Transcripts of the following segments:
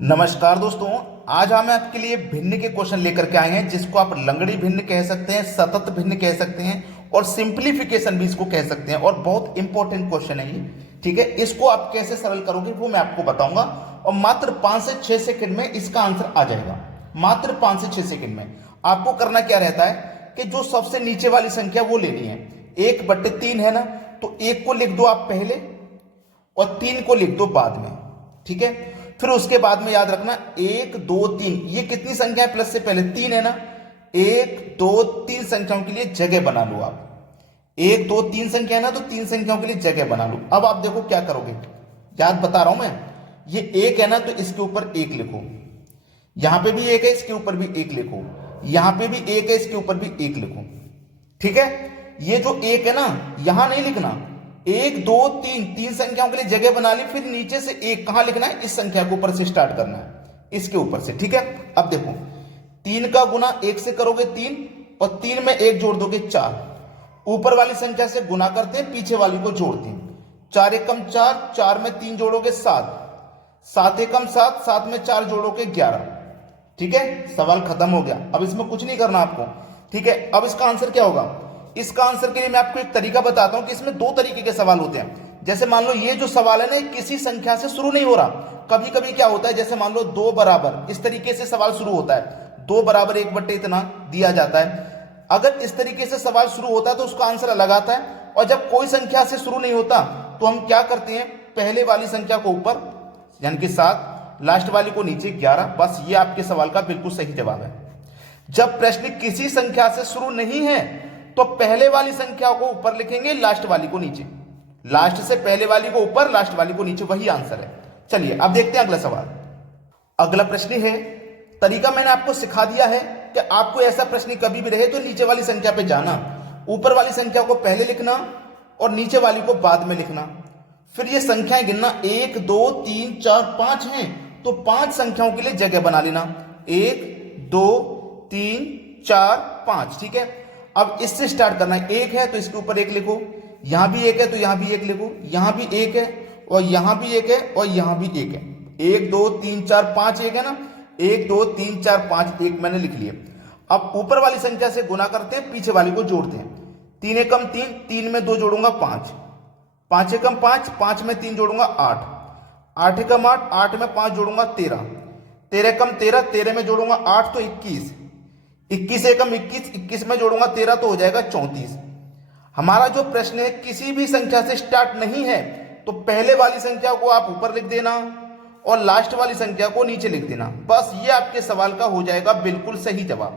नमस्कार दोस्तों। आज हम आपके लिए भिन्न के क्वेश्चन लेकर के आए हैं, जिसको आप लंगड़ी भिन्न कह सकते हैं, सतत भिन्न कह सकते हैं और सिंप्लीफिकेशन भी इसको कह सकते हैं। और बहुत इंपॉर्टेंट क्वेश्चन है ये, ठीक है। इसको आप कैसे सरल करोगे वो मैं आपको बताऊंगा और मात्र 5 से 6 सेकंड में इसका आंसर आ जाएगा। मात्र 5 से 6 सेकंड में आपको करना क्या रहता है कि जो सबसे नीचे वाली संख्या वो लेनी है। 1/3 है ना, तो 1 को लिख दो आप पहले और 3 को लिख दो बाद में, ठीक है। फिर उसके बाद में याद रखना 1 2 3, ये कितनी संख्या है प्लस से पहले 3 है ना। 1 2 3 संख्याओं के लिए जगह बना लो आप। 1 2 3 संख्या है ना, तो 3 संख्याओं के लिए जगह बना लो। अब आप देखो क्या करोगे, याद बता रहा हूं मैं। ये 1 है ना, तो इसके ऊपर 1 लिखो। यहां पे भी 1 है, इसके ऊपर भी 1 लिखो। यहां पे भी 1 है, इसके ऊपर भी 1 लिखो, ठीक है। ये जो 1 है ना, यहां नहीं लिखना। 1 2 3 तीन संख्याओं के लिए जगह बना ली, फिर नीचे से 1 कहां लिखना है, इस संख्या के ऊपर से स्टार्ट करना है, इसके ऊपर से, ठीक है। अब देखो 3 का गुना 1 से करोगे 3 और 3 में 1 जोड़ दोगे 4। ऊपर वाली संख्या से गुना करते हैं, पीछे वाली को जोड़ते हैं। 4 एकम 4, 4 में 3 जोड़ोगे 7, 7 एकम 7, 7 में 4 जोड़ोगे 11, ठीक है। सवाल खत्म हो गया। अब इसमें कुछ नहीं करना आपको, ठीक है। अब इसका आंसर क्या होगा, इसका आंसर के लिए मैं आपको एक तरीका बताता हूं कि इसमें 2 तरीके के सवाल होते हैं। जैसे मान लो ये जो सवाल है ना, किसी संख्या से शुरू नहीं हो रहा। कभी कभी क्या होता है, जैसे मान लो 2 बराबर, इस तरीके से सवाल शुरू होता है। 2 बराबर 1/, इतना दिया जाता है। अगर इस तरीके से सवाल शुरू होता है तो उसका आंसर अलग आता है। और जब कोई संख्या से शुरू नहीं होता तो हम क्या करते हैं, पहले वाली संख्या को ऊपर यानी कि 7, लास्ट वाली को नीचे 11। बस ये आपके सवाल का बिल्कुल सही जवाब है। जब प्रश्न किसी संख्या से शुरू नहीं है तो पहले वाली संख्या को ऊपर लिखेंगे, लास्ट वाली को नीचे। लास्ट से पहले वाली को ऊपर, लास्ट वाली को नीचे, वही आंसर है। चलिए अब देखते हैं अगला सवाल। अगला प्रश्न है, तरीका मैंने आपको सिखा दिया है कि आपको ऐसा प्रश्न कभी भी रहे तो नीचे वाली संख्या पे जाना, ऊपर वाली संख्या को पहले लिखना और नीचे वाली को बाद में लिखना। फिर ये संख्याएं गिनना, 1 2 3 4 5 हैं तो 5 संख्याओं के लिए जगह बना लेना। 1 2 3 4 5, ठीक है। अब इससे स्टार्ट करना है। 1 है तो इसके ऊपर 1 लिखो, यहां भी 1 है तो यहां भी 1 लिखो, यहां भी 1 है और यहां भी 1 है और यहां भी 1 है। 1 2 3 4 5 1 है ना, 1 2 3 4 5 1 मैंने लिख लिया। अब ऊपर वाली संख्या से गुना करते हैं, पीछे वाली को जोड़ते हैं। 3 एकम 3, 3 में 2 जोड़ूंगा 5, 5 एकम 5, 5 में 3 जोड़ूंगा 8, 8 एकम 8, 8 में 5 जोड़ूंगा 13, 13 एकम 13, 13 में जोड़ूंगा 8 तो 21, 21 एकम 21, 21 में जोड़ूंगा 13 तो हो जाएगा 34। हमारा जो प्रश्न है किसी भी संख्या से स्टार्ट नहीं है तो पहले वाली संख्या को आप ऊपर लिख देना और लास्ट वाली संख्या को नीचे लिख देना। बस ये आपके सवाल का हो जाएगा बिल्कुल सही जवाब।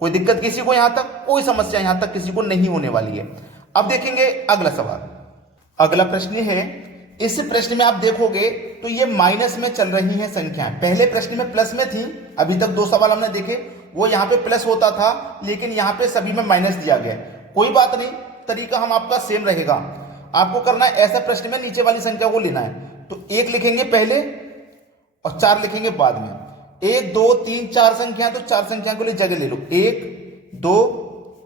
कोई दिक्कत किसी को यहां तक, कोई समस्या यहां तक किसी को नहीं होने वाली है। अब देखेंगे अगला सवाल। अगला प्रश्न है, इस प्रश्न में आप देखोगे तो ये माइनस में चल रही है संख्याएं। पहले प्रश्न में प्लस में थी, अभी तक 2 सवाल हमने देखे वो यहां पे प्लस होता था, लेकिन यहां पे सभी में माइनस दिया गया। कोई बात नहीं, तरीका हम आपका सेम रहेगा। आपको करना है, ऐसा प्रश्न में नीचे वाली संख्या को लेना है तो 1 लिखेंगे पहले और 4 लिखेंगे बाद में। 1 2 3 4 संख्या, तो 4 संख्या के लिए जगह ले लो, 1 2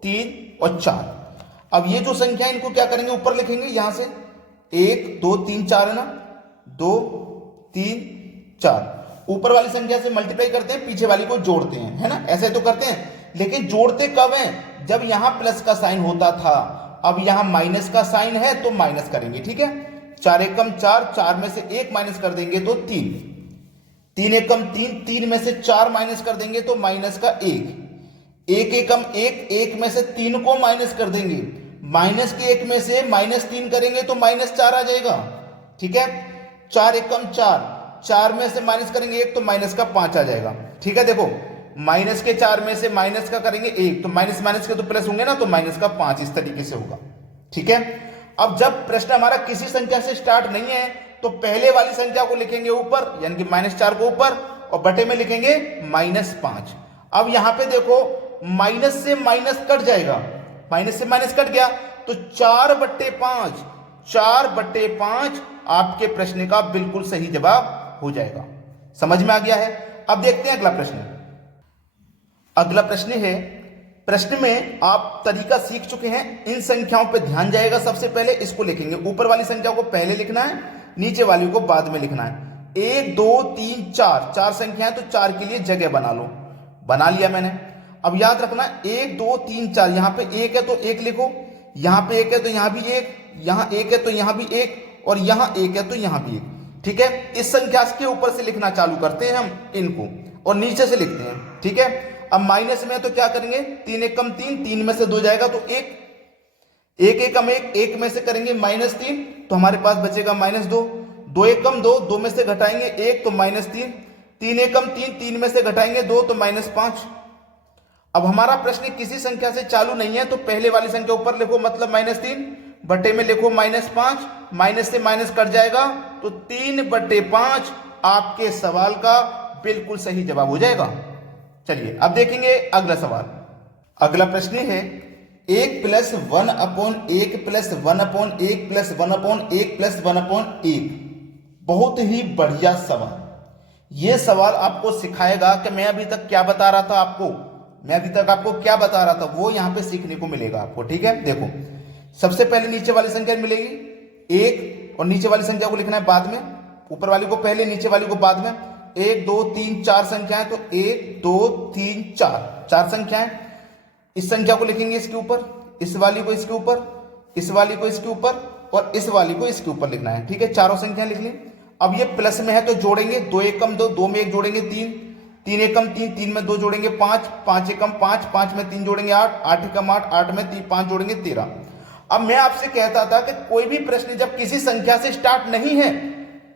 3 और 4। अब ये जो संख्या है इनको क्या करेंगे, ऊपर लिखेंगे यहां से। 1 2 3 4 है ना, 2 3 4। ऊपर वाली संख्या से मल्टीप्लाई करते हैं, पीछे वाली को जोड़ते हैं, है ना। ऐसे तो करते हैं, लेकिन जोड़ते कब हैं, जब यहां प्लस का साइन होता था। अब यहां माइनस का साइन है तो माइनस करेंगे, ठीक है। 4 एकम 4, 4 में से 1 माइनस कर देंगे तो 3, 3 एकम 3, 3 में से 4 माइनस कर देंगे तो माइनस का 1, 1 एकम 1, 1 में से 3 को माइनस कर देंगे, माइनस के 1 में से -3 करेंगे तो -4 आ जाएगा, ठीक है। 4 एकम 4, 4 में से माइनस करेंगे 1 तो माइनस का 5 आ जाएगा, ठीक है। देखो माइनस के 4 में से माइनस का करेंगे 1 तो माइनस माइनस के तो प्लस होंगे ना, तो माइनस का 5 इस तरीके से होगा, ठीक है। अब जब प्रश्न हमारा किसी संख्या से स्टार्ट नहीं है तो पहले वाली संख्या को लिखेंगे ऊपर, यानी कि -4 को ऊपर और बटे में लिखेंगे -5। अब यहां पे देखो माइनस से माइनस कट जाएगा, माइनस से माइनस कट गया तो 4/5, 4/5 आपके प्रश्न का बिल्कुल सही जवाब हो जाएगा। समझ में आ गया है। अब देखते हैं अगला प्रश्न। अगला प्रश्न है, प्रश्न में आप तरीका सीख चुके हैं, इन संख्याओं पे ध्यान जाएगा। सबसे पहले इसको लिखेंगे, ऊपर वाली संख्या को पहले लिखना है, नीचे वाली को बाद में लिखना है। 1 2 3 4, 4 संख्याएं तो 4 के लिए जगह बना लो। बना लिया मैंने। अब याद रखना 1 2 3 4, यहां पे 1 है तो 1 लिखो, यहां पे 1 है तो यहां भी 1, यहां 1 है तो यहां भी 1, और यहां 1 है तो यहां भी 1। ठीक है, इस संख्या के ऊपर से लिखना चालू करते हैं हम इनको, और नीचे से लिखते हैं। ठीक है, अब माइनस में तो क्या करेंगे, 3 1 कम 3, 3 में से 2 जाएगा तो 1, 1 1 कम 1, 1 में से करेंगे -3 तो हमारे पास बचेगा -2, 2 1 कम 2, 2 में से घटाएंगे 1 तो -3, 3 1 कम 3, 3 में से घटाएंगे 2 तो -5। अब हमारा प्रश्न किसी संख्या से चालू नहीं है तो पहले वाली संख्या ऊपर लिखो, मतलब -3 बटे में लिखो -5, माइनस से माइनस कट जाएगा तो 3/5 आपके सवाल का बिल्कुल सही जवाब हो जाएगा। चलिए अब देखेंगे अगला सवाल। अगला प्रश्न है 1 + 1/1 + 1/1 + 1/1 + 1/1। बहुत ही बढ़िया सवाल। यह सवाल आपको सिखाएगा कि मैं अभी तक क्या बता रहा था आपको, क्या बता रहा था वो यहां पे सीखने को मिलेगा आपको। ठीक है, देखो सबसे पहले नीचे वाली संख्या मिलेगी 1, और नीचे वाली संख्या को लिखना है बाद में, ऊपर वाली को पहले नीचे वाली को बाद में। 1 2 3 4 संख्याएं तो 1 2 3 4, 4 संख्याएं। इस संख्या को लिखेंगे इसके ऊपर, इस वाली को इसके ऊपर, इस वाली को इसके ऊपर, और इस वाली को इसके ऊपर लिखना है। ठीक है, चारों संख्याएं लिख ली। अब ये प्लस में है तो जोड़ेंगे, 2 1 कम 2, 2 में 1 जोड़ेंगे 3, 3 1 कम 3, 3 में 2 जोड़ेंगे 5, 5 1 कम 5, 5 में 3 जोड़ेंगे 8, 8 1 कम 8, 8 में 5 जोड़ेंगे 13। अब मैं आपसे कहता था कि कोई भी प्रश्न जब किसी संख्या से स्टार्ट नहीं है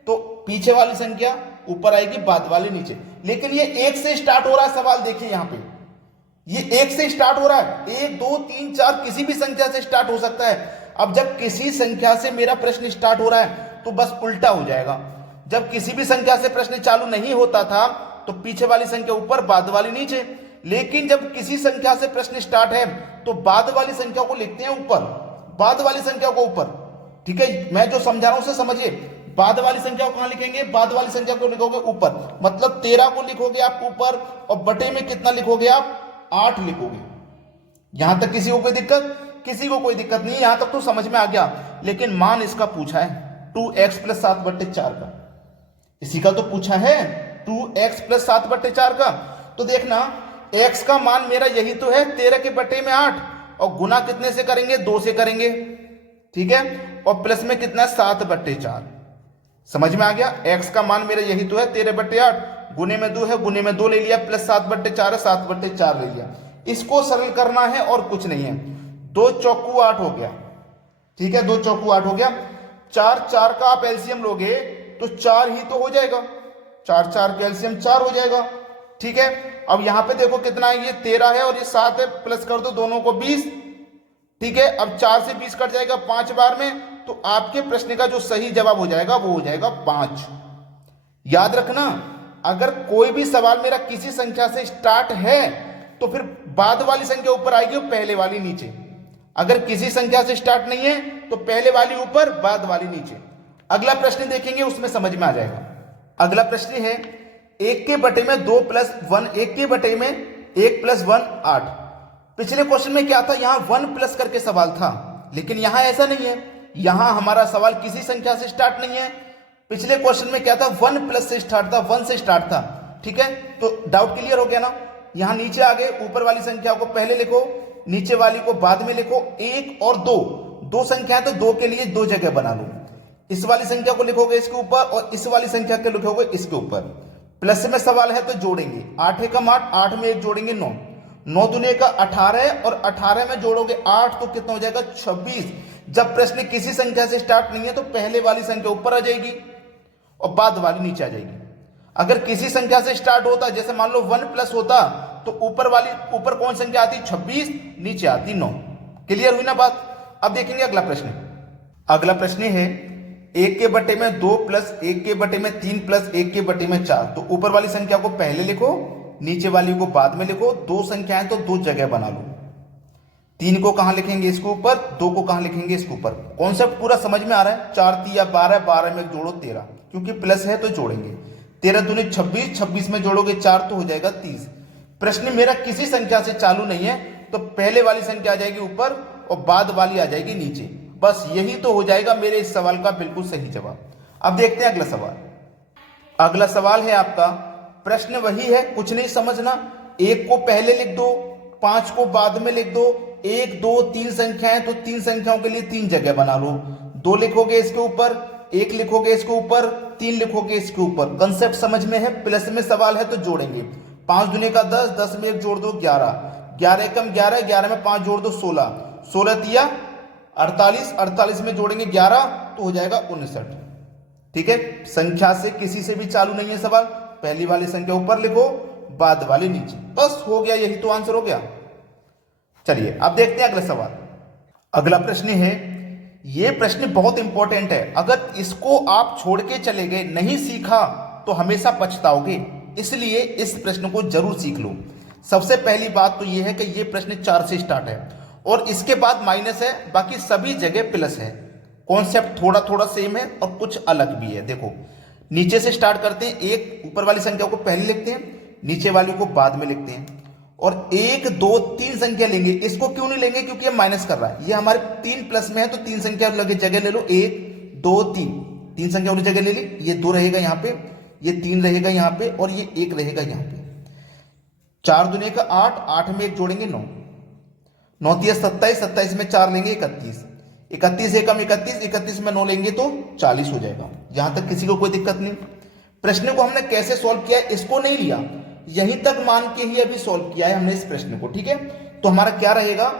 तो पीछे वाली संख्या ऊपर आएगी, बाद वाली नीचे। लेकिन ये 1 से स्टार्ट हो रहा है सवाल, देखिए यहां पे ये 1 से स्टार्ट हो रहा है। 1 2 3 4 किसी भी संख्या से स्टार्ट हो सकता है। अब जब किसी संख्या से मेरा प्रश्न स्टार्ट हो रहा है तो बस उल्टा हो जाएगा। जब किसी भी संख्या से प्रश्न चालू नहीं होता था तो पीछे वाली संख्या ऊपर, बाद वाली नीचे। लेकिन जब किसी संख्या से प्रश्न स्टार्ट है तो बाद वाली संख्या को लिखते हैं ऊपर, बाद वाली संख्या को ऊपर। ठीक है, मैं जो समझा रहा हूं उसे समझिए। बाद वाली संख्या को कहां लिखेंगे, बाद वाली संख्या को लिखोगे ऊपर, मतलब 13 को लिखोगे आप ऊपर, और बटे में कितना लिखोगे आप, 8 लिखोगे। यहां तक किसी को कोई दिक्कत, किसी को कोई दिक्कत नहीं, यहां तक तो समझ में आ गया। लेकिन मान इसका पूछा है 2x + 7/4 का, इसी का तो पूछा है 2x + 7/4 का। तो देखना x का मान मेरा यही तो है 13 के बटे में 8, और गुना कितने से करेंगे, 2 से करेंगे। ठीक है, और प्लस में कितना 7/4। समझ में आ गया, x का मान मेरा यही तो है 13/8, गुने में 2 है, गुने में 2 ले लिया, प्लस 7/4 है, 7/4 ले लिया। इसको सरल करना है और कुछ नहीं है। 2 चौकू 8 हो गया। ठीक है, 2 चौकू 8 हो गया। 4 4 का आप एलसीएम लोगे तो 4 ही तो हो जाएगा, 4 4 का एलसीएम 4 हो जाएगा। ठीक है, अब यहां पे देखो कितना है, ये 13 है और ये 7 है, प्लस कर दो दोनों को 20। ठीक है, अब 4 से 20 कट जाएगा 5 बार में, तो आपके प्रश्न का जो सही जवाब हो जाएगा वो हो जाएगा 5। याद रखना, अगर कोई भी सवाल मेरा किसी संख्या से स्टार्ट है तो फिर बाद वाली संख्या ऊपर आएगी और पहले वाली नीचे। अगर किसी संख्या से स्टार्ट नहीं है तो पहले वाली ऊपर, बाद वाली नीचे। अगला प्रश्न देखेंगे, उसमें समझ में आ जाएगा। अगला प्रश्न है 1 के बटे में 2 + 1, 1 के बटे में 1 + 1 8। पिछले क्वेश्चन में क्या था, यहां 1 प्लस करके सवाल था, लेकिन यहां ऐसा नहीं है। यहां हमारा सवाल किसी संख्या से स्टार्ट नहीं है। पिछले क्वेश्चन में क्या था, 1 प्लस से स्टार्ट था, 1 से स्टार्ट था। ठीक है, तो डाउट क्लियर हो गया ना। यहां नीचे आगे ऊपर वाली संख्या को पहले लिखो, नीचे वाली को बाद में लिखो। 1 और 2, 2 संख्याएं तो 2 के लिए 2 जगह बना लो। इस वाली संख्या को लिखोगे इसके ऊपर, और इस वाली संख्या को लिखोगे इसके ऊपर। प्लस में सवाल है तो जोड़ेंगे, 8 1 कम 8, 8 में 1 जोड़ेंगे 9, 9 दूने का 18, और 18 में जोड़ोगे 8 तो कितना हो जाएगा 26। जब प्रश्न किसी संख्या से स्टार्ट नहीं है तो पहले वाली संख्या ऊपर आ जाएगी और बाद वाली नीचे आ जाएगी। अगर किसी संख्या से स्टार्ट होता, जैसे मान लो 1 प्लस होता, तो ऊपर कौन संख्या आती, 26, नीचे आती 9। क्लियर हुई ना बात। अब देखेंगे अगला प्रश्न। अगला प्रश्न है 1 के बटे में 2 + 1 के बटे में 3 + 1 के बटे में 4। तो ऊपर वाली संख्या को पहले लिखो, नीचे वाली को बाद में लिखो। 2 संख्याएं तो 2 जगह बना लो। 3 को कहां लिखेंगे, इसके ऊपर। 2 को कहां लिखेंगे, इसके ऊपर। कॉन्सेप्ट पूरा समझ में आ रहा है। 4 3 या 12, 12 में जोड़ो 13, क्योंकि प्लस है तो जोड़ेंगे। 13 दूनी 26, 26 में जोड़ोगे 4 तो हो जाएगा 30। प्रश्न मेरा किसी संख्या से चालू नहीं है तो पहले वाली संख्या आ जाएगी ऊपर और बाद वाली आ जाएगी नीचे। बस यही तो हो जाएगा मेरे इस सवाल का बिल्कुल सही जवाब। अब देखते हैं अगला सवाल। अगला सवाल है आपका, प्रश्न वही है, कुछ नहीं समझना। एक को पहले लिख दो, 5 को बाद में लिख दो। 1 2 3 संख्याएं, तो 3 संख्याओं के लिए 3 जगह बना लो। 2 लिखोगे इसके ऊपर, 1 लिखोगे इसके ऊपर, 3 लिखोगे इसके ऊपर। कंसेप्ट समझ में है। प्लस में सवाल है तो जोड़ेंगे। 5 दूनी का 10, 10 में 1 जोड़ दो 11, 11 एकम 11, 11 में 5 जोड़ दो 16, 16 तिया 48, 48 में जोड़ेंगे 11 तो हो जाएगा 59। ठीक है, संख्या से किसी से भी चालू नहीं है सवाल। पहली वाली संख्या ऊपर लिखो, बाद वाली नीचे, बस हो गया, यही तो आंसर हो गया। चलिए अब देखते हैं अगला सवाल। अगला प्रश्न है, यह प्रश्न बहुत इंपॉर्टेंट है। अगर इसको आप छोड़ के चले गए, नहीं सीखा तो हमेशा पछताओगे, इसलिए इस प्रश्न को जरूर सीख लो। सबसे पहली बात तो यह है कि यह प्रश्न 4 से स्टार्ट है और इसके बाद माइनस है, बाकी सभी जगह प्लस है। कॉन्सेप्ट थोड़ा थोड़ा सेम है और कुछ अलग भी है। देखो नीचे से स्टार्ट करते हैं, एक ऊपर वाली संख्या को पहले लिखते हैं, नीचे वाली को बाद में लिखते हैं, और 1 2 3 संख्या लेंगे। इसको क्यों नहीं लेंगे, क्योंकि ये माइनस कर रहा है। ये हमारे 3 प्लस में है तो 3 संख्या लगे जगह ले लो, 1 2 3, 3 संख्या उन्हें जगह ले ली। ये 2 रहेगा यहाँ पे, ये 3 रहेगा यहाँ पे, और ये 1 रहेगा यहाँ पे। 4 दूनी का 8, 8 में 1 जोड़ेंगे 9, 9 तिया 27, 27 में 4 लेंगे 31, 31 एकम 31, 31 में 9 लेंगे तो 40 हो जाएगा। यहां तक किसी को कोई दिक्कत नहीं। प्रश्न को हमने कैसे सॉल्व किया, इसको नहीं लिया, यहीं तक मान के ही अभी सॉल्व किया है हमने इस प्रश्न को। ठीक है, तो हमारा क्या रहेगा,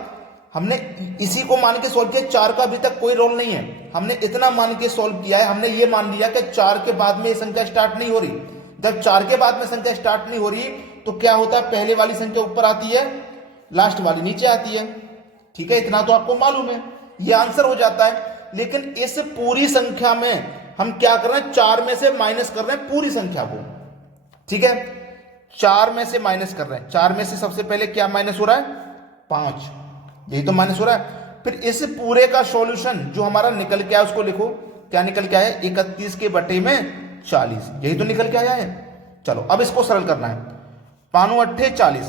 हमने इसी को मान के सॉल्व किया। 4 का अभी तक कोई रोल नहीं है, हमने इतना मान के सॉल्व किया है। हमने ये मान लिया कि 4 के बाद में ये संख्या स्टार्ट नहीं हो रही। जब 4 के बाद में संख्या स्टार्ट नहीं हो रही तो क्या होता है, पहले वाली संख्या ऊपर आती है, लास्ट वाली नीचे आती है। ठीक है, इतना तो आपको मालूम है, ये आंसर हो जाता है। लेकिन इस पूरी संख्या में हम क्या कर रहे हैं, 4 में से माइनस कर रहे हैं पूरी संख्या को। ठीक है, 4 में से माइनस कर रहे हैं। 4 में से सबसे पहले क्या माइनस हो रहा है, 5, यही तो माइनस हो रहा है। फिर इस पूरे का सॉल्यूशन जो हमारा निकल के आया उसको लिखो, क्या निकल के आया, 31 के बटे में 40, यही तो निकल के आया है। चलो अब इसको सरल करना है, 5 अट्ठे 40,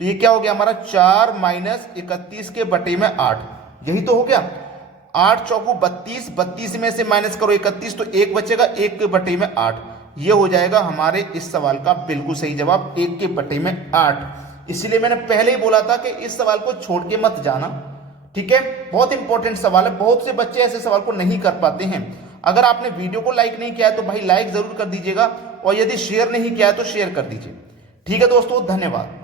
तो ये क्या हो गया हमारा, 4 माइनस 31 के बटे में 8, यही तो हो गया। 8 चौकू 32, 32 में से माइनस करो 31 तो 1 बचेगा, 1 के बटे में 8, ये हो जाएगा हमारे इस सवाल का बिल्कुल सही जवाब, 1 के बटे में 8। इसलिए मैंने पहले ही बोला था कि इस सवाल को छोड़ के मत जाना। ठीक है, बहुत इंपॉर्टेंट सवाल है, बहुत से बच्चे ऐसे सवाल को नहीं कर पाते हैं। अगर आपने वीडियो को लाइक नहीं किया है तो भाई लाइक जरूर कर दीजिएगा, और यदि शेयर नहीं किया है तो शेयर कर दीजिए। ठीक है दोस्तों, धन्यवाद।